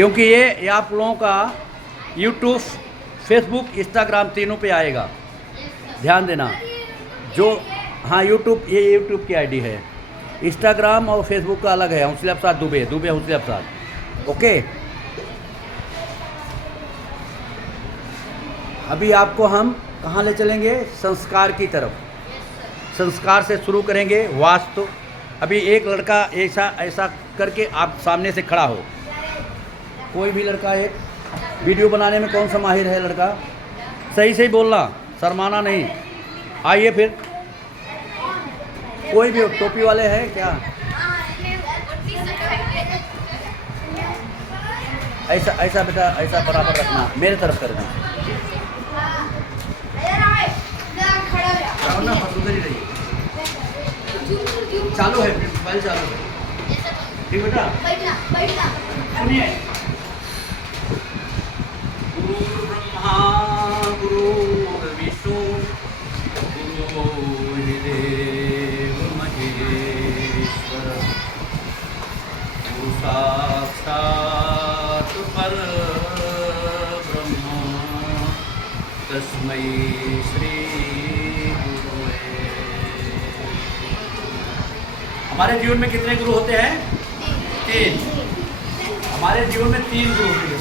क्योंकि ये आप लोगों का यूट्यूब, फेसबुक, इंस्टाग्राम तीनों पे आएगा, ध्यान देना। जो हाँ यूट्यूब, ये यूट्यूब की आईडी है, इंस्टाग्राम और फेसबुक का अलग है, हौसले अफसार दुबे, दुबे हौसले अफसार। ओके, अभी आपको हम कहाँ ले चलेंगे? संस्कार की तरफ। संस्कार से शुरू करेंगे वास्तु। अभी एक लड़का ऐसा ऐसा करके आप सामने से खड़ा हो, कोई भी लड़का, एक वीडियो बनाने में कौन सा माहिर है लड़का? सही से ही बोलना, शर्माना नहीं। आइए फिर, कोई भी हो, टोपी वाले हैं क्या? ऐसा ऐसा बेटा, ऐसा बराबर रखना, मेरे तरफ करना। उधर ही रहिए। चालू है, मोबाइल चालू है, ठीक बेटा? सुनिए, गुरु ब्रह्मा गुरु विष्णु गुरुदेव महेश्वर, गुरु साक्षात् परब्रह्म, तस्मै श्री गुरुवे। हमारे जीवन में कितने गुरु होते हैं? 3। हमारे जीवन में 3 गुरु होते हैं।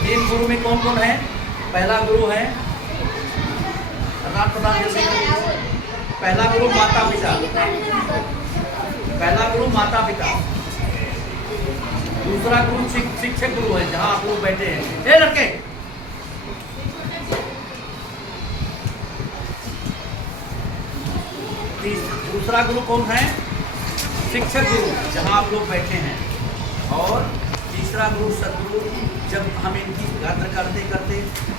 3 गुरु में कौन कौन है? पहला गुरु है पहला गुरु माता पिता। पहला गुरु माता पिता। दूसरा गुरु शिक्षक गुरु है, जहाँ आप लोग बैठे हैं। ए लड़के, दूसरा गुरु कौन है? शिक्षक गुरु, जहाँ आप लोग बैठे हैं। और तीसरा गुरु सदगुरु। जब हम इनकी यात्रा करते करते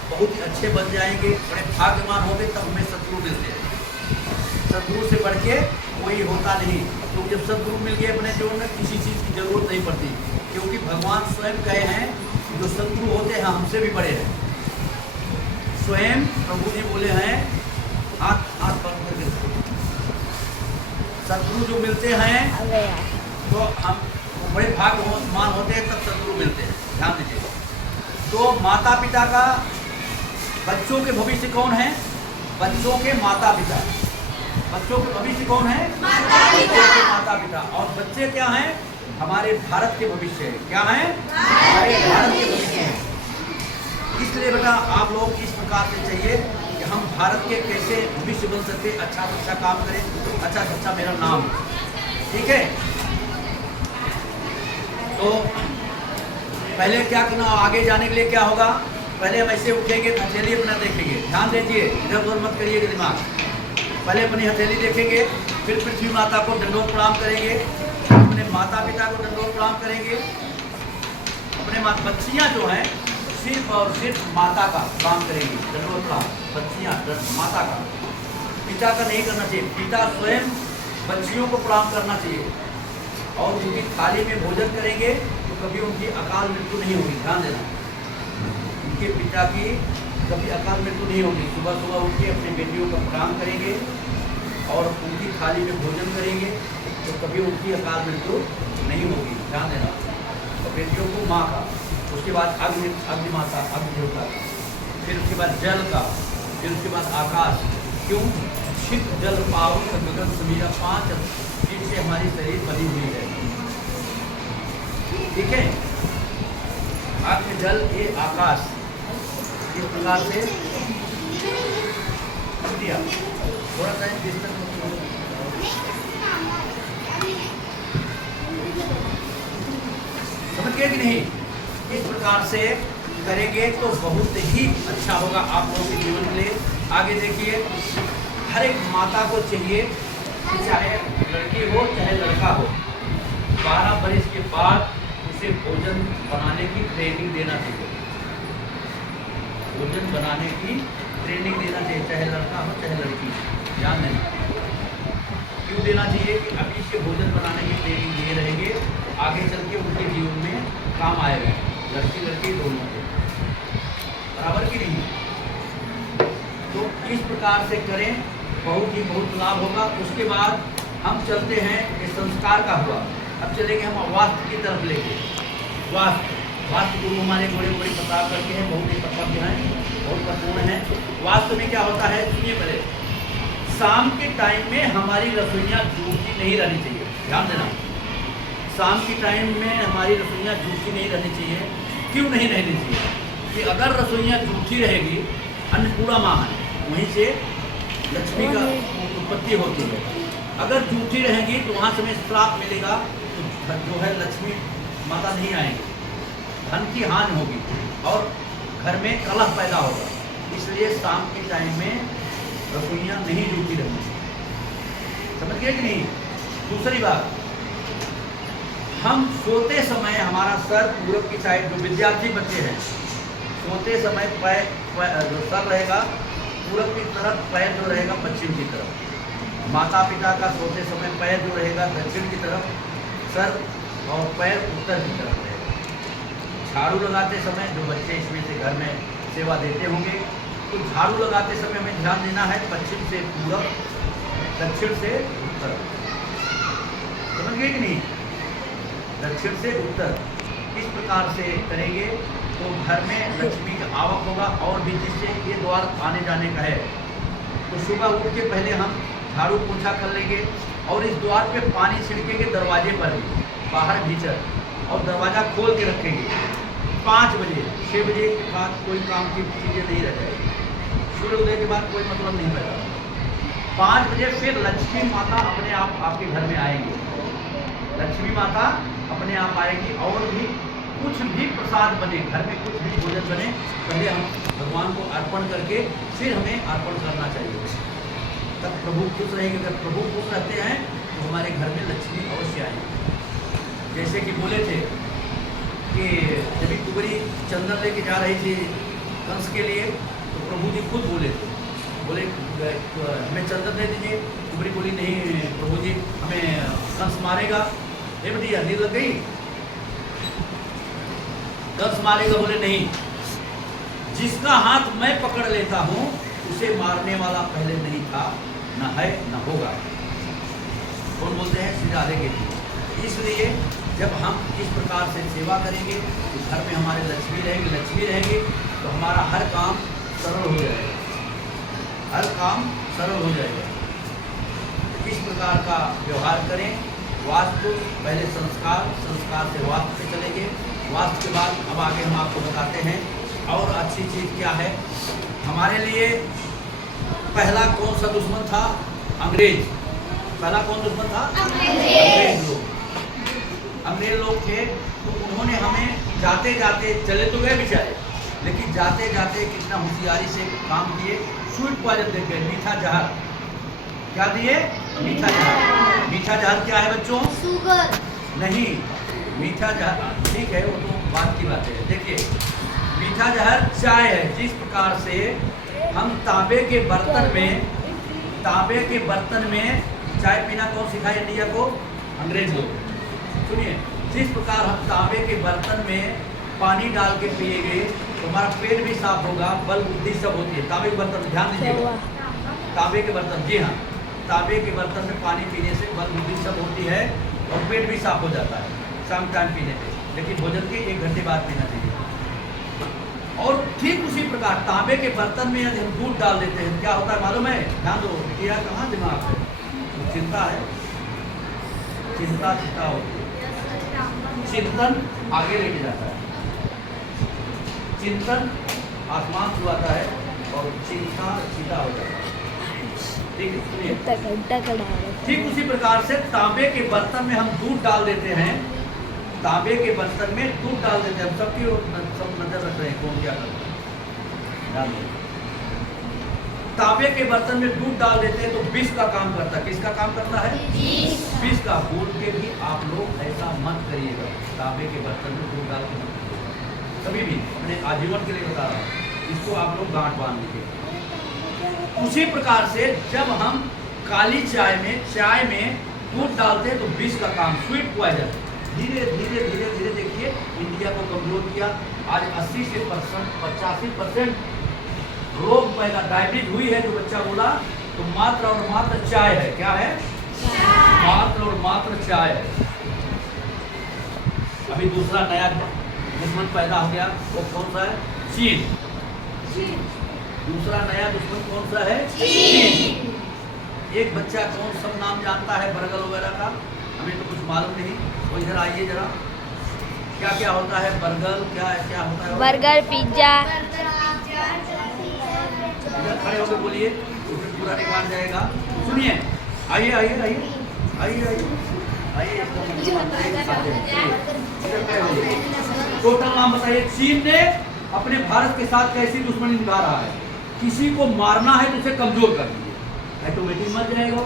बहुत ही अच्छे बन जाएंगे, बड़े भाग्यवान होंगे, तब हमें सदगुरु मिलते हैं। सदगुरु से बढ़ के कोई होता नहीं। तो जब सदगुरु मिल गए अपने जीवन में, किसी चीज़ की जरूरत नहीं पड़ती, क्योंकि भगवान स्वयं कहे हैं जो सदगुरु होते हैं हमसे भी बड़े हैं। स्वयं प्रभु जी बोले हैं, हाथ बंद करके, सदगुरु जो मिलते हैं तो हम बड़े भाग्यवान होते हैं, तब सदगुरु मिलते हैं। ध्यान दीजिए। तो माता पिता का, बच्चों के भविष्य कौन है? बच्चों के माता पिता। बच्चों के भविष्य कौन है? माता पिता। और बच्चे क्या हैं? हमारे भारत के भविष्य है। क्या है? हमारे भारत के भविष्य है। इसलिए बेटा आप लोग इस प्रकार से चाहिए कि हम भारत के कैसे भविष्य बन सकते, अच्छा से अच्छा काम करें, अच्छा से अच्छा मेरा नाम, ठीक है? तो पहले क्या करना, आगे जाने के लिए क्या होगा? पहले हम ऐसे उठेंगे, हथेली अपना देखेंगे। ध्यान दीजिए, इधर उधर मत करिएगा दिमाग। पहले अपनी हथेली देखेंगे, फिर पृथ्वी माता को दंडोत प्रणाम करेंगे, अपने माता पिता को दंडोत प्रणाम करेंगे। अपने बच्चियाँ जो हैं सिर्फ और सिर्फ माता का काम करेंगी, दंडोत प्रणाम। बच्चियाँ माता का, पिता का नहीं करना चाहिए। पिता स्वयं बच्चियों को प्रणाम करना चाहिए। और उनकी थाली में भोजन करेंगे तो कभी उनकी अकाल मृत्यु नहीं होगी। ध्यान देना, उनके पिता की कभी अकाल मृत्यु नहीं होगी। सुबह सुबह उठ के अपने बेटियों का प्रणाम करेंगे और उनकी थाली में भोजन करेंगे तो कभी उनकी अकाल मृत्यु नहीं होगी। ध्यान देना। तो बेटियों को माँ का, उसके बाद अग्नि माता, अग्नि देवता का, फिर उसके बाद जल का, फिर उसके बाद आकाश। क्यों? शीत जल पावन गगन समीरा, 5 चीज से हमारी शरीर बनी हुई है, ठीक है? अग्नि, जल, ये आकाश, इस प्रकार से दिया। थोड़ा सा समझ गए कि नहीं? इस प्रकार से करेंगे तो बहुत ही अच्छा होगा आप लोगों के जीवन के लिए। आगे देखिए, हर एक माता को चाहिए, चाहे लड़की हो चाहे लड़का हो, 12 वर्ष के बाद उसे भोजन बनाने की ट्रेनिंग देना चाहिए। भोजन बनाने की ट्रेनिंग देना चाहिए, चाहे लड़का हो चाहे लड़की। ध्यान देना। क्यों देना चाहिए? कि अभी से भोजन बनाने की ट्रेनिंग दिए रहेंगे, आगे चल के उनके जीवन में काम आएगा। लड़की लड़की दोनों के बराबर की नहीं। तो इस प्रकार से करें, बहुत लाभ होगा। उसके बाद हम चलते हैं, ये संस्कार का हुआ। अब चलेंगे हम वास्तु की तरफ लेके। वास्तु वास्तु गुरु हमारे बड़े बड़े प्रताप करके हैं, बहुत ही तपस्या हैं, बहुत प्रपूर्ण हैं। वास्तु में क्या होता है सुनिए पहले, शाम के टाइम में हमारी रसोइयाँ जूठी नहीं रहनी चाहिए, ध्यान देना। शाम के टाइम में हमारी रसोइयाँ जूठी नहीं रहनी चाहिए। क्यों नहीं रहनी चाहिए? कि अगर रसोइयाँ जूठी रहेगी, अन्नपूर्णा माँ है, वहीं से लक्ष्मी का उत्पत्ति होती है। अगर जूठी रहेगी तो वहाँ से हमें श्राप मिलेगा, तो जो है लक्ष्मी माता नहीं आएंगी, धन की हानि होगी और घर में कलह पैदा होगा। इसलिए शाम के टाइम में रसोइयाँ नहीं जूठी रहनी, समझ गए कि नहीं? दूसरी बात, हम सोते समय हमारा सर पूरब की साइड, जो विद्यार्थी बच्चे हैं सोते समय पैर जो सर रहेगा पूरब की तरफ, पैर जो रहेगा पश्चिम की तरफ। माता पिता का सोते समय पैर जो रहेगा दक्षिण की तरफ, सर और पैर उत्तर की तरफ रहेगा। झाड़ू लगाते समय जो बच्चे इसमें से घर में सेवा देते होंगे, तो झाड़ू लगाते समय हमें ध्यान देना है पश्चिम से पूरब, दक्षिण से उत्तर, समझ गए कि नहीं? दक्षिण से उत्तर, इस प्रकार से करेंगे तो घर में लक्ष्मी का आवक होगा। और भी जिससे ये द्वार आने जाने का है, तो सुबह उठ के पहले हम झाड़ू पोछा कर लेंगे और इस द्वार पे पानी छिड़केंगे, दरवाजे पर भी, बाहर भीतर, और दरवाज़ा खोल के रखेंगे। 5 बजे 6 बजे के बाद कोई काम की चीज़ें नहीं रह जाएगी, सूर्योदय के बाद कोई मतलब नहीं पैदा। 5 बजे फिर लक्ष्मी माता अपने आप आपके घर में आएंगी, लक्ष्मी माता अपने आप आएगी। और भी कुछ भी प्रसाद बने, घर में कुछ भी भोजन बने, पहले हम भगवान को अर्पण करके फिर हमें अर्पण करना चाहिए, तब प्रभु खुश रहेंगे। अगर प्रभु खुश रहते हैं तो हमारे घर में लक्ष्मी अवश्य आएगी। जैसे कि बोले थे कि जब कुबरी चंदन लेके जा रही थी कंस के लिए, तो प्रभु जी खुद बोले थे, बोले हमें चंदन दे दीजिए। कुबरी बोली नहीं प्रभु जी, हमें कंस मारेगा। ये बेटी नींद लग गई, कंस मारेगा? बोले नहीं, जिसका हाथ मैं पकड़ लेता हूँ उसे मारने वाला पहले नहीं था, न है न होगा। कौन बोलते हैं? श्री राधे के जी। इसलिए जब हम इस प्रकार से सेवा करेंगे तो घर में हमारे लक्ष्मी रहेगी, तो हमारा हर काम सरल हो जाएगा, हर काम सरल हो जाएगा। इस प्रकार का व्यवहार करें। वास्तु पहले संस्कार से वास्तु पे चलेंगे, वास्तु के बाद अब आगे हम आपको बताते हैं। और अच्छी चीज़ क्या है हमारे लिए, पहला कौन सा दुश्मन था? अंग्रेज। पहला कौन दुश्मन था? अंग्रेज लोग। अंग्रेज लोग थे, तो उन्होंने हमें जाते जाते, चले तो गए बेचारे, लेकिन जाते जाते कितना होशियारी से काम किए। स्वीट पॉइजन दे गए, मीठा जहर। क्या दिए? मीठा जहर। मीठा जहर क्या है बच्चों? शुगर नहीं, मीठा जहर ठीक है, वो तो बात की बात है। देखिए मीठा जहर चाय है। जिस प्रकार से हम तांबे के बर्तन में चाय पीना कौन सिखाया इंडिया को? अंग्रेज लोग। सुनिए, जिस प्रकार हम तांबे के बर्तन में पानी डाल के पिएंगे तो हमारा पेट भी साफ होगा, बल बुद्धि सब होती है। तांबे के बर्तन ध्यान दीजिएगा, तांबे के बर्तन, जी हाँ, तांबे के बर्तन में पानी पीने से बल बुद्धि सब होती है और पेट भी साफ हो जाता है शाम टाइम पीने पे, लेकिन भोजन के 1 घंटे बाद पीना चाहिए। और ठीक उसी प्रकार तांबे के बर्तन में यदि हम दूध डाल देते हैं, क्या होता है मालूम है? ध्यान दो, क्या कहाँ दिमाग है? तो चिंता है, चिंता होती है, चिंतन आगे लेके जाता है, चिंतन आसमान छुआता है और चिंता सीधा हो जाता है। ठीक है, सुनिए, ठीक उसी प्रकार से तांबे के बर्तन में हम दूध डाल देते हैं, तांबे के बर्तन में दूध डाल देते हैं। सब नजर रख रहे हैं कौन क्या करता है। तांबे के बर्तन में दूध डाल देते हैं तो विष का काम करता है। किसका काम करता है? विष का। बोल के भी आप लोग ऐसा मत करिएगा, तांबे के बर्तन में दूध डाल के मत करिएगा कभी भी, अपने आजीवन के लिए बता रहा हूँ। इसको आप लोग गांठ बांध लीजिए। उसी प्रकार से जब हम काली चाय में दूध डालते हैं तो विष का काम, स्वीट पॉइजन, धीरे धीरे देखिए इंडिया को कमजोर किया। आज 80 से 85% रोग पैदा, डायबिटीज हुई है। जो बच्चा बोला तो मात्र और मात्र चाय है। क्या है? मात्र और मात्र चाय है। अभी दूसरा नया दुश्मन पैदा हो गया, वो कौन सा है? चीन। दूसरा नया दुश्मन कौन सा है? चीन। एक बच्चा कौन सब नाम जानता है बर्गर वगैरह का? हमें तो कुछ मालूम नहीं। वो इधर आइए जरा, क्या क्या होता है बर्गर, क्या क्या होता है? Burger, pizza. इधर खड़े होकर बोलिए तो फिर पूरा निकाल जाएगा। सुनिए, आइए आइए आइए आइए आइए आइए, टोटल नाम बताइए। चीन ने अपने भारत के साथ कैसी दुश्मनी निभा रहा है? किसी को मारना है तो उसे कमजोर कर दीजिए, ऑटोमेटिक मर जाएगा।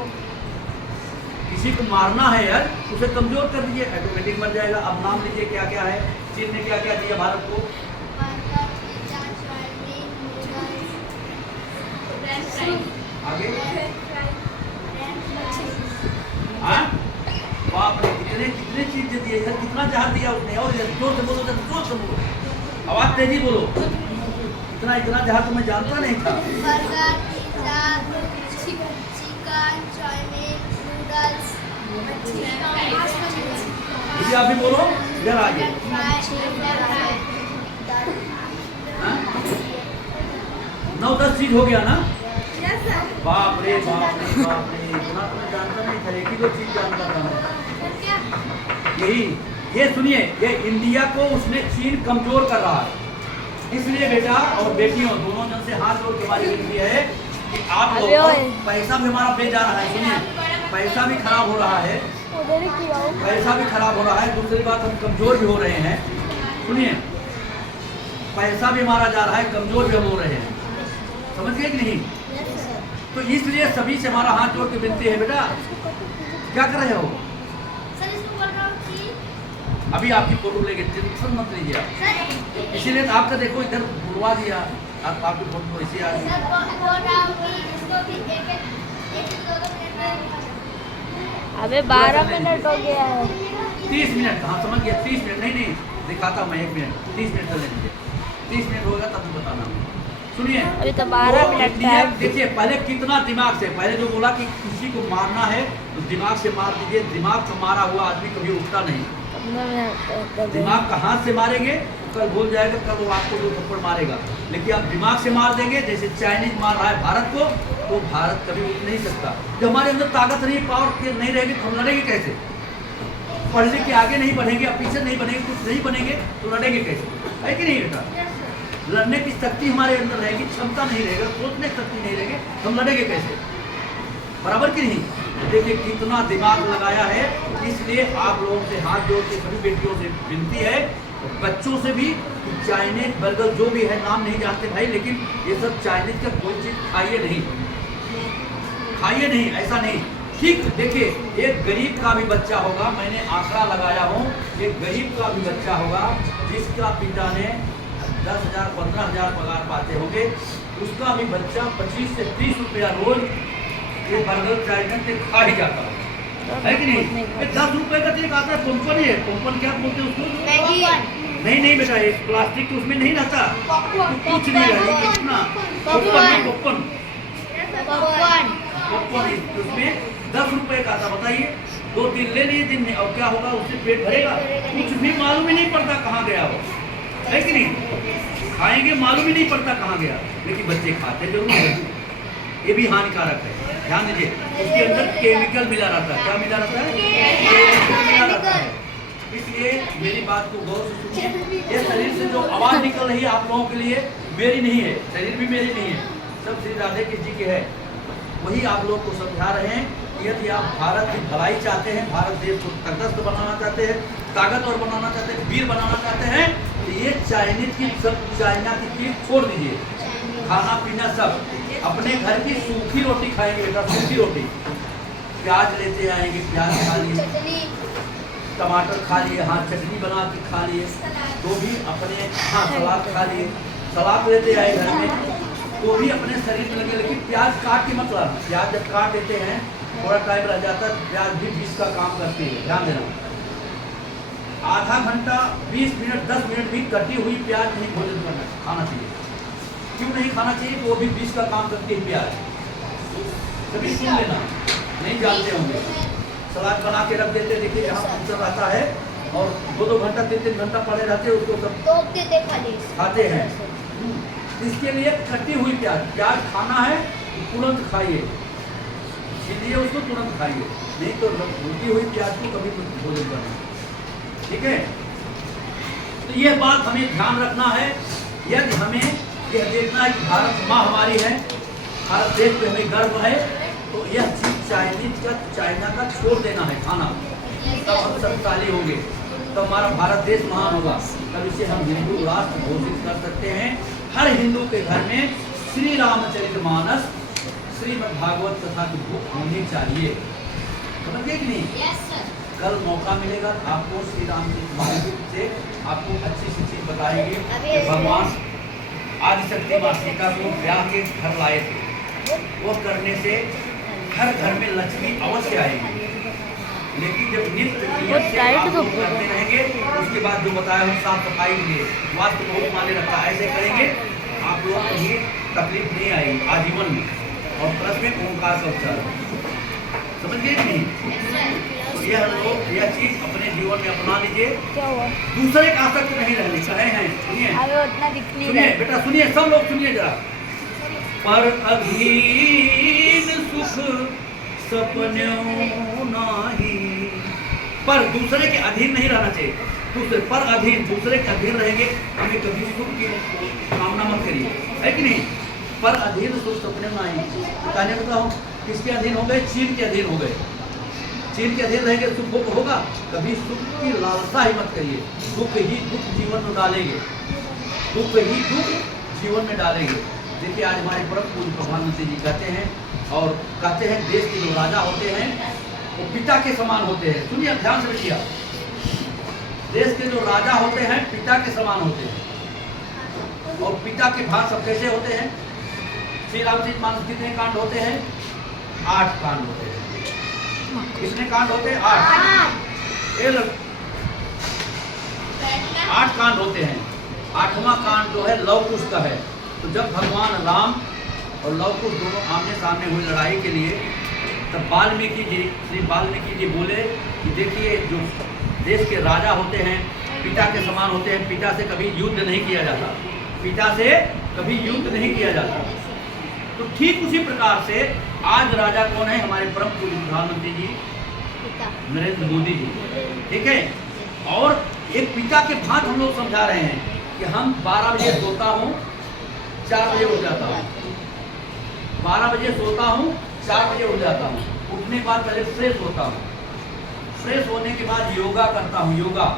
किसी को मारना है यार, उसे कमजोर कर दीजिए, ऑटोमेटिक मर जाएगा। अब नाम लीजिए क्या क्या है। चीन ने क्या क्या दिया भारत को? आगे हाँ, बाप रे, कितने कितने चीज दिए, इधर कितना जहाज दिया उसने। और जोर से बोलो, जोर से बोलो, आवाज तेजी बोलो। इतना इतना जहाज तो मैं जानता नहीं था। Burger, pizza, chicken, chow mein, noodles, जी आप भी बोलो, इधर आइए। हाँ? 9-10 चीज हो गया ना? बाप रे बाप रे बाप रे, इतना तो मैं जानता नहीं था, एक ही दो चीज जानता था मैं। यही, ये सुनिए, ये इंडिया को उसने चीन कमजोर कर रहा है। इसलिए बेटा और बेटियों दोनों जन से हाथ जोड़ के हमारी विनती है कि आप लोग, पैसा भी हमारा बे जा रहा है, सुनिए, पैसा भी खराब हो रहा है, पैसा भी खराब हो रहा है। दूसरी बात, हम कमजोर भी हो रहे हैं। सुनिए, पैसा भी हमारा जा रहा है, कमजोर भी हम हो रहे हैं, समझ गए कि नहीं? तो इसलिए सभी से हमारा हाथ जोड़ के विनती है, बेटा क्या कर रहे हो? सर इसको बोल रहा हूँ कि अभी आपकी फोटो लेके टेंशन मत लीजिए आप। सर इसीलिए तो आपका देखो इधर बुलवा दिया, आपकी फोटो ऐसी आ गई। सर बोल रहा हूँ कि इसको भी एक 2 मिनट में। अबे 12 मिनट हो गया है। 30 मिनट, हाँ समझ गया, 30 मिनट नहीं दिखाता हूँ मैं, 1 मिनट, 30 मिनट कर लेंगे। 30 मिनट होगा तब बताना। सुनिए, अभी तो 12 मिनट इंडिया, है। देखिए पहले कितना दिमाग से, पहले जो बोला कि किसी को मारना है तो दिमाग से मार दीजिए। दिमाग से मारा हुआ आदमी कभी उठता नहीं। दिमाग का हाथ से मारेंगे कल भूल जाएगा, कल वो आपको 2 थप्पड़ मारेगा। लेकिन आप दिमाग से मार देंगे, जैसे चाइनीज मार रहा है भारत को, तो भारत कभी उठ नहीं सकता। जब हमारे अंदर ताकत नहीं, पावर नहीं रहेगी तो हम लड़ेंगे कैसे? पढ़ लिख के आगे नहीं बढ़ेंगे, अब पीछे नहीं बनेंगे, कुछ नहीं बनेंगे तो लड़ेंगे कैसे? है कि नहीं बेटा? लड़ने की शक्ति हमारे अंदर रहेगी, क्षमता नहीं रहेगा, सोचने की शक्ति नहीं रहेगी, हम लड़ेंगे कैसे? बराबर कि नहीं? देखिए कितना दिमाग लगाया है। इसलिए आप लोगों से हाथ जोड़ के सभी बेटियों से विनती है, बच्चों से भी, कि चाइनीज बर्गर जो भी है, नाम नहीं जानते भाई, लेकिन ये सब चाइनीज का कोई चीज खाइए नहीं, खाइए नहीं, ऐसा नहीं। ठीक, देखिए एक गरीब का भी बच्चा होगा, मैंने आंकड़ा लगाया हूँ, एक गरीब का भी बच्चा होगा जिसका पिता ने 10,000 15,000 पगार पाते होंगे, उसका भी बच्चा 25 से 30 रुपया रोज ये बर्गर चाइनीज से खा ही जाता है कि नहीं? 10 रुपए का तो एक आता है पॉपकॉर्न ही है, पॉपकॉर्न क्या बोलते हैं उसको? नहीं बेटा, एक प्लास्टिक तो उसमें नहीं रहता, कुछ नहीं रहता, कितना पॉपकॉर्न उसमें 10 रुपए का आता। बताइए, 2-3 ले लिए दिन में, और क्या होगा? उससे पेट भरेगा? कुछ भी मालूम ही नहीं पड़ता कहाँ गया वो, है कि नहीं? खाएंगे मालूम ही नहीं पड़ता कहाँ गया, लेकिन बच्चे खाते जरूर है। ये भी हानिकारक है, ध्यान दीजिए। उसके अंदर केमिकल मिला रहता है। क्या मिला रहता है? केमिकल मिला रहता है। इसलिए मेरी बात को गौर से सुनिए। ये शरीर से जो आवाज निकल रही है आप लोगों के लिए, मेरी नहीं है, शरीर भी मेरी नहीं है, सब श्री राधे कृष्ण जी के है। वही आप लोग को समझा रहे हैं कि यदि आप भारत की भलाई चाहते हैं, भारत देश को तटस्थ बनाना चाहते हैं, ताकतवर बनाना चाहते हैं, वीर बनाना चाहते हैं, तो ये चाइनीज की सब, चाइना की चीज छोड़ दीजिए। खाना पीना सब अपने घर की सूखी रोटी खाएंगे बेटा, सूखी रोटी। प्याज लेते आएंगे, प्याज खा लिए, टमाटर खा लिए, हाँ चटनी बना के खा लिए, तो भी अपने, हाँ सलाद खा लिए, सलाद लेते आए घर में, तो भी अपने शरीर में लगे। लेकिन प्याज काट के मत लाना। प्याज जब काट देते हैं थोड़ा टाइम रह जाता है, प्याज भी विष का काम करती है, ध्यान देना। आधा घंटा 20 मिनट 10 मिनट भी कटी हुई प्याज नहीं भोजन करना खाना चाहिए। क्यों नहीं खाना चाहिए? तो वो भी विष का काम करती है प्याज। कभी सुन लेना, नहीं जानते होंगे। सलाद बना के रख देते, देखिए यहाँ फंक्शन रहता है और 2 घंटा 3 घंटा पड़े रहते हैं, उसको सब तोप देते खाली। खाते हैं। इसके लिए कटी हुई प्याज खाना है तो तुरंत खाइए, इसलिए उसको तुरंत खाइए, नहीं तो भूजी हुई प्याज को कभी भोजन करना। ठीक है, तो ये बात हमें ध्यान रखना है। यदि हमें यह देखना है कि भारत माँ हमारी है, भारत देश पे हमें गर्व है, तो यह चीज चाइना का छोड़ देना है खाना, तब हम शक्तिशाली होंगे, तो हमारा भारत देश महान होगा। तब इसे हम हिंदू राष्ट्र घोषित कर सकते हैं। हर हिंदू के घर में श्री रामचरितमानस, श्रीमद् भागवत कथा की बुक होनी चाहिए। समझ गए कि नहीं? Yes sir. कल मौका मिलेगा आपको श्री रामचरितमानस से आपको अच्छी सी चीज बताएंगे कि भगवान आदिशक्ति माँ सीता को ब्याह के घर लाए थे। वो करने से हर घर में लक्ष्मी अवश्य आएगी, लेकिन जब नित्य नियम से आप लोग करते रहेंगे, उसके बाद जो बताया हम साफ सफाई के लिए वास्तु बहुत माने रखा है, ऐसे करेंगे आप लोग को ये तकलीफ नहीं आएगी आजीवन में। और प्लस में ओंकार का उच्चारण, समझ गए कि नहीं? तो यह लोग यह चीज अपने जीवन में अपना लीजिए, क्या हुआ? दूसरे का आसक्त नहीं रहने चाहे हैं। सुनिए अभी उतना दिख नहीं सुनिए रहा है। बेटा, सुनिए सब लोग सुनिए जरा। पर अधीन सुख सपनों नाही, पर दूसरे के अधीन नहीं रहना चाहिए। दूसरे पर अधीन, दूसरे के अधीन रहेंगे, हमें कभी सुख की कामना मत करिए, है कि नहीं? पर अधीन सुख सपने नहीं। कहने का हूँ किसके अधीन हो गए? चीन के अधीन हो गए। चीन के अधीन रहेंगे सुख होगा? कभी सुख की लालसा ही मत करिए। दुख ही दुख जीवन में डालेंगे, दुख ही दुख जीवन में डालेंगे। देखिए आज हमारे परम पूज्य प्रधानमंत्री जी कहते हैं, और कहते हैं देश के जो राजा होते हैं वो पिता के समान होते हैं। सुनिए ध्यान से देखिए, देश के जो राजा होते हैं पिता के समान होते हैं। और पिता के भाग सब कैसे होते हैं? श्री रामचरितमानस कितने कांड होते हैं? 8 कांड होते हैं। कितने कांड होते हैं? 8 कांड होते हैं। 8वां कांड जो है लव कुश का है। तो जब भगवान राम और लव कुश दोनों आमने सामने हुई लड़ाई के लिए, तब श्री वाल्मीकि जी बोले कि देखिए जो देश के राजा होते हैं पिता के समान होते हैं, पिता से कभी युद्ध नहीं किया जाता, पिता से कभी युद्ध नहीं किया जाता। तो ठीक उसी प्रकार से आज राजा कौन है? हमारे परम पूज्य प्रधानमंत्री जी नरेंद्र मोदी जी, ठीक है। और एक पिता के भांत हम लोग समझा रहे हैं कि हम 12 बजे सोता हूँ, 4 बजे उठ जाता हूँ, 12 बजे सोता हूँ, 4 बजे उठ जाता हूँ। उठने के बाद पहले फ्रेश होता हूँ, फ्रेश होने के बाद योगा करता हूँ, योगा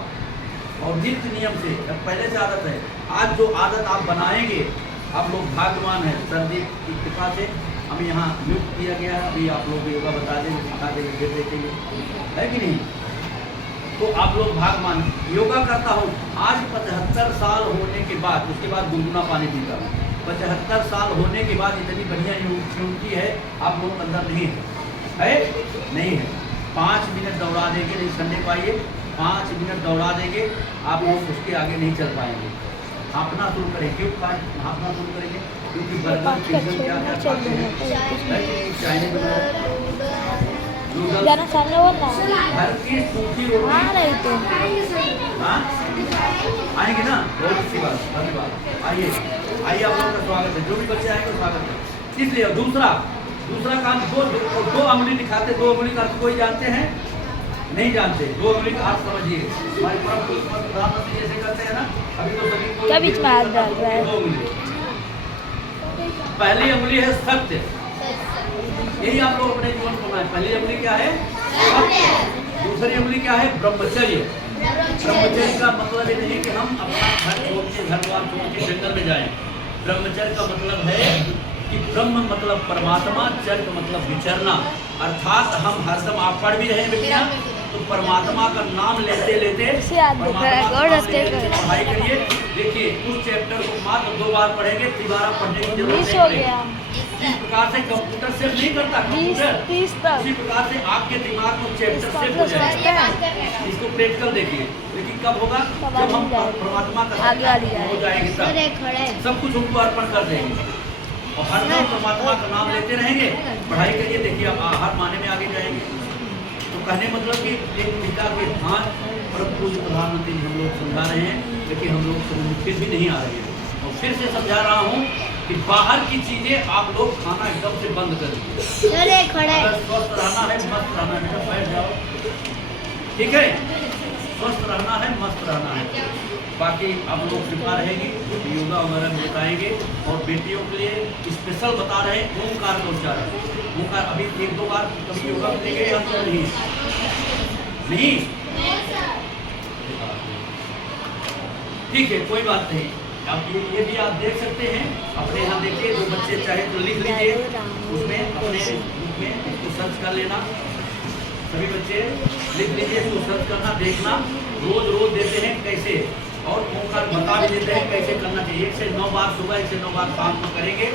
और नित्य नियम से, पहले से आदत है। आज जो आदत आप बनाएंगे, आप लोग भाग्यवान हैं। सर्दी की कृपा से हमें यहाँ नियुक्त किया गया है, अभी आप लोग योगा बता देंगे, सिखा देंगे, फिर देखेंगे, है कि नहीं? तो आप लोग भाग्यवान। योगा करता हूँ आज 75 साल होने के बाद, उसके बाद गुनगुना पानी पीता हूँ। 75 साल होने के बाद इतनी बढ़िया इम्यूनिटी है आप लोगों के अंदर नहीं है, नहीं है। 5 मिनट दौड़ा देंगे, नहीं करने पाइए, 5 मिनट दौड़ा देंगे आप लोग, उसके आगे नहीं चल पाएंगे। हाँपना शुरू करें। क्यों हाँपना शुरू करेंगे? क्योंकि बर्गर पिज्जा क्या क्या खाते हैं, चाइनीज नूडल्स, जाना सामने बोलना घर की सूखी रोटी। आ रही तो हाँ आएंगे ना, बहुत अच्छी बात, धन्यवाद। आइए आइए, आप लोगों का स्वागत है, जो भी बच्चे आएंगे स्वागत है। इसलिए दूसरा काम, दो अंगुली दिखाते, 2 अंगुली का कोई जानते हैं? नहीं जानते। 2 अंगुली का हाथ समझिए, हमारे प्रधानमंत्री जैसे करते हैं ना, अभी तो सभी को क्या बीच में हाथ डाल रहा है? 2 अंगुली। पहली अंगुली है सत्य, यही आप लोग अपने जीवन को बनाए। पहली अंगुली क्या है? सत्य। दूसरी अंगुली क्या है? ब्रह्मचर्य। ब्रह्मचर्य का मतलब ये नहीं कि हम अपना घर छोड़ के, घर द्वार छोड़ के जंगल में जाएं। ब्रह्मचर्य का मतलब है कि ब्रह्म मतलब परमात्मा, चर्य मतलब विचरना। अर्थात हम हरदम, आप पढ़ भी रहे बेटिया, तो परमात्मा का नाम लेते लेते पढ़ाई करिए। देखिए उस चैप्टर को मात्र 2 बार पढ़ेंगे, 3 पढ़ने की जरूरत नहीं पड़ेगी। इस प्रकार से कंप्यूटर सेव नहीं करता, कंप्यूटर इसी प्रकार से आपके दिमाग में चैप्टर सेव हो जाएगा। इसको प्रैक्टिकल देखिए, लेकिन कब होगा? जब हम परमात्मा का हो जाएंगे, तब सब कुछ उनको अर्पण कर देंगे और हर दिन परमात्मा का नाम लेते रहेंगे। पढ़ाई करिए, देखिए आप हर माने में आगे जाएंगे। तो कहने मतलब कि एक पिता के भांत परम पूज्य प्रधानमंत्री जी हम लोग समझा रहे हैं, लेकिन हम लोग समझ में फिर भी नहीं आ रही है। और फिर से समझा रहा हूँ कि बाहर की चीजें आप लोग खाना एकदम से बंद कर दीजिए। अरे खड़े अगर स्वस्थ रहना है, मस्त रहना है, बेटा बैठ जाओ, ठीक है? स्वस्थ रहना है, मस्त रहना है। बाकी आप लोग कृपा रहेगी, योगा वगैरह में बताएंगे। और बेटियों के लिए स्पेशल बता रहे हैं ओमकार का उच्चारण। ओमकार अभी 1-2 बार कभी योगा में देंगे या तो नहीं? नहीं, ठीक है, कोई बात नहीं। अब ये भी आप देख सकते हैं अपने यहाँ, देखिए जो बच्चे चाहे तो लिख लीजिए उसमें अपने बुक में, इसको सर्च कर लेना। सभी बच्चे लिख लीजिए, इसको सर्च करना, देखना। रोज देते हैं कैसे, और ओंकार बता भी देते हैं कैसे करना चाहिए। 1 से 9 बार सुबह, 1 से 9 बार शाम को करेंगे।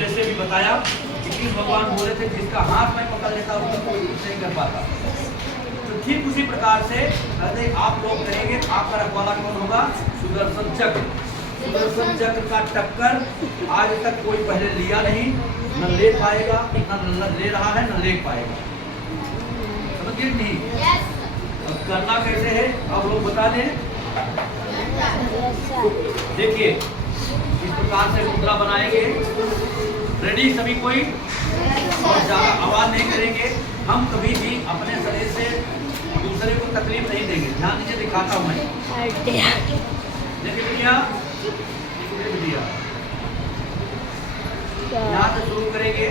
जैसे भी बताया कि कृष्ण भगवान बोले थे जिसका हाथ में पकड़ लेता उसका कोई कुछ नहीं कर पाता। तो ठीक उसी प्रकार से अगर आप लोग करेंगे, आपका रखवाला कौन होगा? सुदर्शन चक्र। सुदर्शन चक्र का टक्कर आज तक कोई पहले लिया नहीं, न ले पाएगा, न ले रहा है, न ले पाएगा। समझ गए नहीं? अब करना कैसे है आप लोग बता दें। देखिए इस प्रकार से मुद्रा बनाएंगे। रेडी सभी कोई? और ज़्यादा आवाज नहीं करेंगे। हम कभी भी अपने शरीर से दूसरे को तकलीफ नहीं देंगे। ध्यान दीजिए, दिखाता हूँ मैं। देखिए भैया, यहाँ से शुरू करेंगे।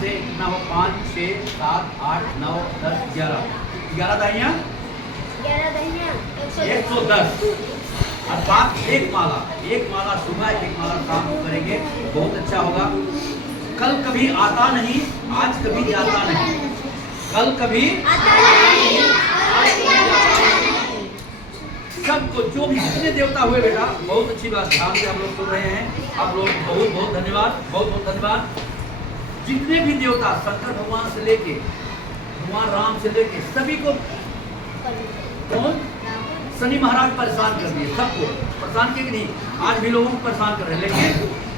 से कितना हो? 5, 6, 7, 8, 9, 10, 11 दाइयाँ 110। अर्थात एक माला सुबह, एक माला शाम को करेंगे, बहुत अच्छा होगा। कल कभी आता नहीं, आज कभी जाता नहीं। कल कभी सबको जो भी जितने देवता हुए बेटा, बहुत अच्छी बात, ध्यान से हम लोग सुन रहे हैं। आप लोग बहुत बहुत धन्यवाद, बहुत बहुत धन्यवाद। जितने भी देवता, शंकर भगवान से लेके भगवान राम से लेके सभी को, कौन? शनि महाराज परेशान कर दिए, सबको परेशान किए कि नहीं? आज भी लोगों को परेशान कर रहे हैं, लेकिन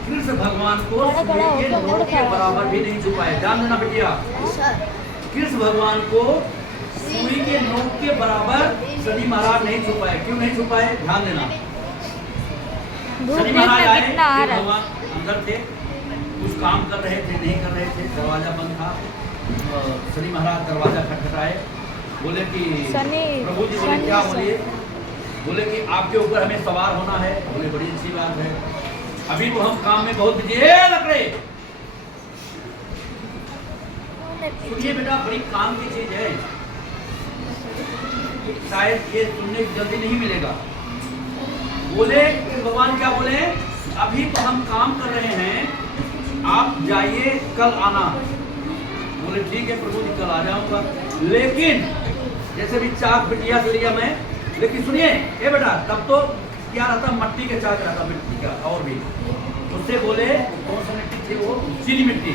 कृष्ण भगवान को सूर्य के नोक के बराबर भी नहीं छुपाए। ध्यान देना बेटिया, कृष्ण भगवान को सूर्य के नोक के बराबर शनि महाराज नहीं छुपाए। क्यों नहीं छुपाए? ध्यान देना। शनि महाराज आए, भगवान अंदर थे, कुछ काम कर रहे थे, नहीं कर रहे थे, दरवाजा बंद था। शनि महाराज दरवाजा खटखटाए, बोले कि प्रभु जी, बोले क्या? बोले कि आपके ऊपर हमें सवार होना है। बोले बड़ी अच्छी बात है, अभी तो हम काम में बहुत बिजी है। लकड़े सुनिए बेटा, बड़ी काम की चीज है, शायद ये सुनने जल्दी नहीं मिलेगा। बोले भगवान क्या बोले? अभी तो हम काम कर रहे हैं, आप जाइए, कल आना। बोले ठीक है प्रभु जी, कल आ जाऊंगा। लेकिन जैसे भी चाक बिटिया से लिया मैं, लेकिन सुनिए ए बेटा, तब तो क्या रहता? मट्टी के चाक रहता, मिट्टी का। और भी उससे बोले कौन सा मिट्टी थी वो? चीनी मिट्टी।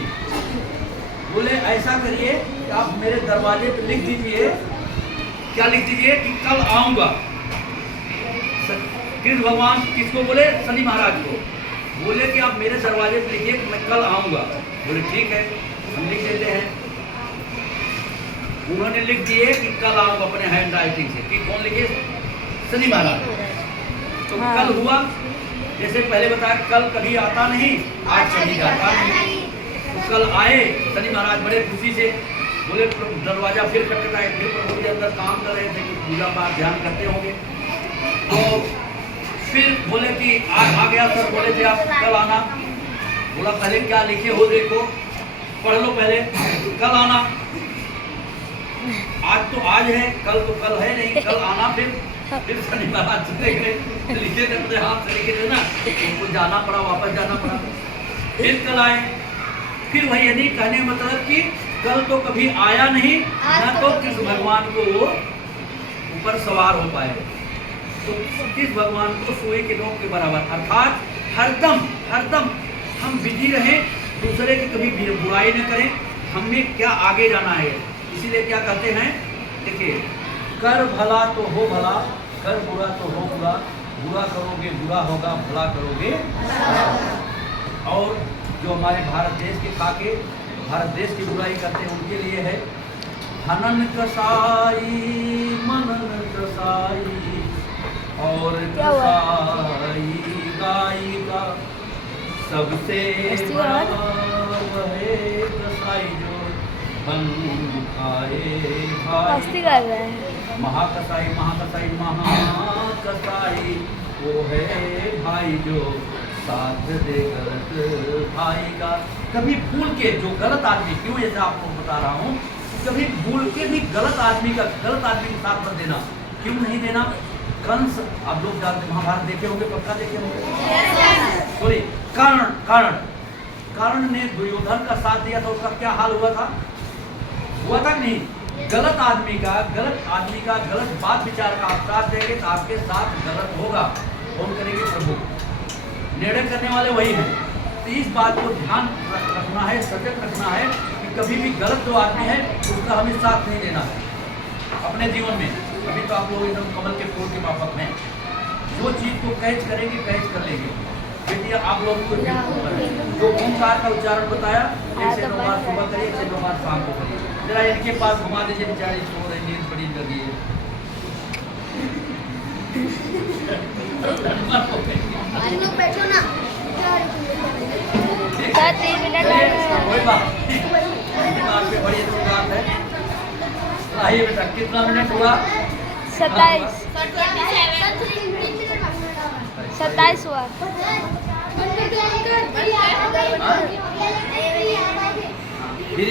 बोले ऐसा करिए कि आप मेरे दरवाजे पे लिख दीजिए। क्या लिख दीजिए? कि कल आऊंगा। कृष्ण भगवान किसको बोले? शनि महाराज को। बोले कि आप मेरे दरवाजे पे लिखिए कि मैं कल आऊंगा। बोले ठीक है, हम लिख देते हैं। उन्होंने लिख दिए कि कल आऊंगा अपने हैंड राइटिंग से। कि कौन लिखे? शनि महाराज। तो कल हुआ, जैसे पहले बताया कल कभी आता नहीं, आज कभी जाता नहीं। तो कल आए शनि महाराज बड़े खुशी से बोले, दरवाजा फिर खटखटाए, फिर प्रभु जी अंदर काम कर रहे थे कि पूजा पाठ ध्यान करते होंगे। तो फिर बोले कि आ गया सर, बोले थे आप कल आना। बोला पहले क्या लिखे हो देखो, पढ़ लो पहले, कल आना। आज तो आज है, कल तो कल है नहीं, कल आना। फिर शनि महाराज चले गए, लिखे थे अपने हाथ से लिखे थे ना, उनको जाना पड़ा, वापस जाना पड़ा। फिर कल आए, फिर वही नहीं कहने मतलब कि कल तो कभी आया नहीं, ना तो किस भगवान को वो ऊपर सवार हो पाए। तो किस भगवान को सोए के नोक के बराबर, अर्थात हरदम हम बिजी रहें, दूसरे की कभी बुराई न करें, हमें क्या आगे जाना है। इसीलिए क्या कहते हैं, देखिए, कर भला तो हो भला, कर बुरा तो हो बुरा, बुरा करोगे बुरा होगा, भला करोगे भला। और जो हमारे भारत देश के खाके भारत देश की बुराई करते हैं उनके लिए है, हनन कसाई मनन कसाई और कसाई गाई का सबसे बड़ा वह कसाई जो बन खाए मस्ती भाई। कर रहे हैं। महाकसाई महाकसाई महाकसाई वो है भाई जो साथ दे गलत भाई का। कभी भूल के जो गलत आदमी, क्यों ऐसा आपको बता रहा हूँ, कभी भूल के भी गलत आदमी का साथ मत देना। क्यों नहीं देना? कंस, आप लोग जानते, महाभारत देखे होंगे, पक्का देखे होंगे। सॉरी, कर्ण ने दुर्योधन का साथ दिया था, उसका क्या हाल हुआ था कि नहीं? गलत आदमी का गलत बात विचार का आप साथ देंगे तो आपके साथ गलत होगा। कौन करेंगे? प्रभु। निर्णय करने वाले वही हैं। तो इस बात को ध्यान रखना है, सजग रखना है कि कभी भी गलत जो आदमी है उसका हमें साथ नहीं देना है अपने जीवन में। अभी तो आप लोग एकदम कमल के फूल के माफक में जो चीज़ को कैच करेंगे, कैच कर लेंगे। यदि आप लोगों को जो ओंकार का उच्चारण बताया, 1 से 9 बार सुबह करिए, 1 से 9 बार शाम को करिए। जरा इनके पास घुमा दीजिए, बेचारे सो रहे, नींद बड़ी लगी है। तुम लोग बैठो ना। सर 3 मिनट कोई बात नहीं, दिमाग पे बड़ी अच्छी बात है। आइए बेटा, कितना मिनट हुआ? 27 हुआ। फिर